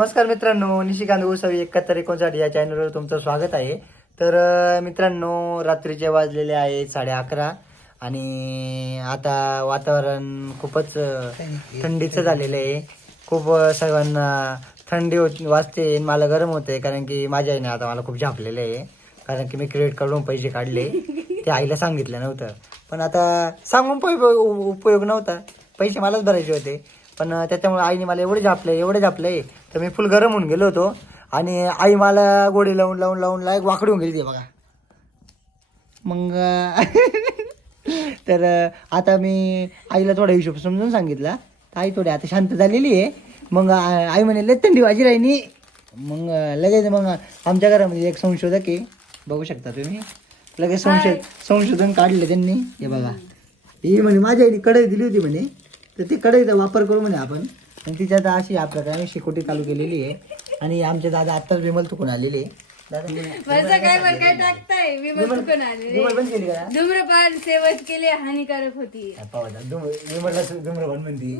नमस्कार मित्रांनो निशिकांत गोसावी एकाहत्तर एकोणसाठ या चॅनलवर तुमचं स्वागत आहे. तर मित्रांनो रात्रीचे वाजलेले आहेत साडे अकरा आणि आता वातावरण खूपच थंडीचं झालेलं आहे. खूप सर्वांना थंडी होत वाजते आणि मला गरम होते कारण की माझ्या आईने आता मला खूप झापलेलं आहे. कारण की मी क्रेडिट कार्डवरून पैसे काढले. ते आईला सांगितलं नव्हतं. पण आता सांगून पण उपयोग नव्हता. पैसे मलाच भरायचे होते. पण त्याच्यामुळे आईने मला एवढे झापले एवढे झापले तर मी फुल गरम होऊन गेलो होतो. आणि आई मला गोडी लावून लावून लावून लावून वाकडी होऊन गेली ती बघा. मग तर आता मी आईला थोडा हिशोब समजून सांगितला. तर आई थोडी आता शांत झालेली आहे. मग आई म्हणे लय थंडी वाजी राहिनी मग लगेच मग आमच्या घरामध्ये एक संशोधक आहे. बघू शकता तुम्ही. लगेच संशोध संशोधन काढले त्यांनी. हे बघा. ही म्हणे माझ्या आईने कढई दिली होती म्हणे. तर ती कढईचा वापर करू म्हणे आपण. आणि तिच्यात अशी या प्रकारे शेकोटी चालू केलेली आहे. आणि आमचे दादा आत्ताच विमल चुकून आलेले आहे. दादा माझं काय वर काय टाकताय? विमल चुकून आलेले. विमल बंद केली का? धूम्रपान सेवन केले हानिकारक होती. पाहू आता, धूम- विमलला सु- धूम्रपान म्हणती.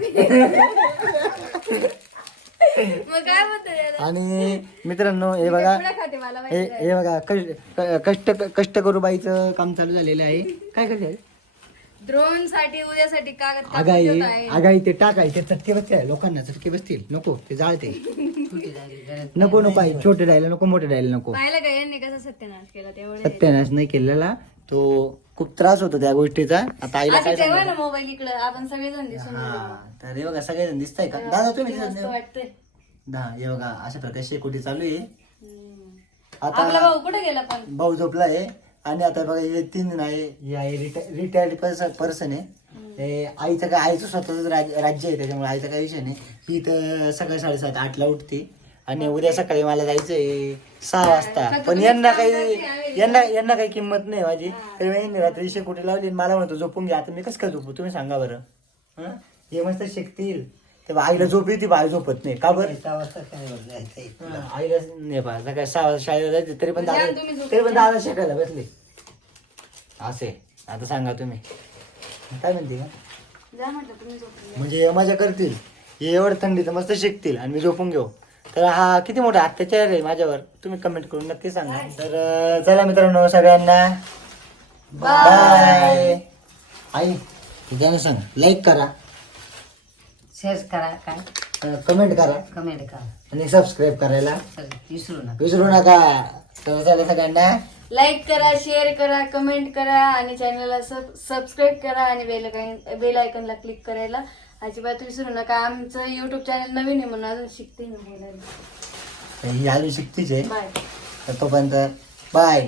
मग काय म्हणतो आणि मित्रांनो हे बघा. खाते मला हे हे बघा कष्ट कष्ट कष्ट करू बाईचं काम चालू झालेलं आहे. काय करते ड्रोनसाठी उद्यासाठी कागद कापून आगाई ठेवत आहे. आगाई ते टाकायचे चटके बसते लोकांना चटके बसतील. नको ते जाळते. नको नको आई छोटे राहायला नको मोठे राहायला नको. पाहिलं का यांनी कसा सत्यानाश केला? तेवढे सत्यानाश नाही केलेला. तो खूप त्रास होतो त्या गोष्टीचा. आता आईला असं काय ठेवा ना मोबाईल इकडे. आपण सगळेजण दिसून हा तर हे बघा सगळेजण दिसताय का? दादा तुम्ही दिसत मस्त नाही. वाटतंय. हा हे बघा अशा प्रकारे शेकोटी चालू आहे. हम्म. आता आपला भाऊ कुठे गेला पण? भाऊ झोपला आहे आणि आता बघा हे तीन आहे हे आहे रिटायर्ड पर्सन आहे. हे आईचं काय आईचं स्वतःच राज्य आहे त्याच्यामुळे आईचा काही विषय नाही. ही तर सकाळी साडेसात आठला उठते. आणि उद्या सकाळी मला जायचंय सहा वाजता. पण यांना काही यांना यांना काही किंमत नाही माझी. तरी मी यांनी रात्री शेकोटी लावली आणि मला म्हणतो झोपून घ्या. आता मी कसं काय झोपू? तुम्ही सांगा बरं. हं? हे मस्त शिकतील. तेव्हा आईला झोप येते बाहेर झोपत नाही. का बरं? हा, आईला नाही पहा सकाळी सहा वाजता शाळेला जायचे तरी पण दादा तुम्ही झोपून तरी पण दादा शिकायला बसले. असे. आता सांगा तुम्ही. काय म्हणते का जा म्हटलं तुम्ही झोपून म्हणजे हे मजा करतील. हे एवढं थंडीचं मस्त शिकतील आणि मी झोपून घेऊ. तर हा किती मोठा अत्याचार आहे माझ्यावर? तुम्ही कमेंट करून नक्की सांगा. तर अं, चला मित्रांनो सगळ्यांना बाय आई त्यानं सांग. लाईक करा. शेअर करा काय? कमेंट करा. कमेंट करा. आणि सबस्क्राईब करायला विसरू नका. विसरू नका. तर चला सगळ्यांना लाईक करा शेअर करा कमेंट करा आणि चॅनलला सबस्क्राईब करा आणि बेल बेल आयकनला क्लिक करायला अजिबात विसरू नका. आमचं युट्यूब चॅनल नवीन आहे म्हणून अजून शिकते बोलायला ही अजून शिकतीच आहे. बाय तोपर्यंत बाय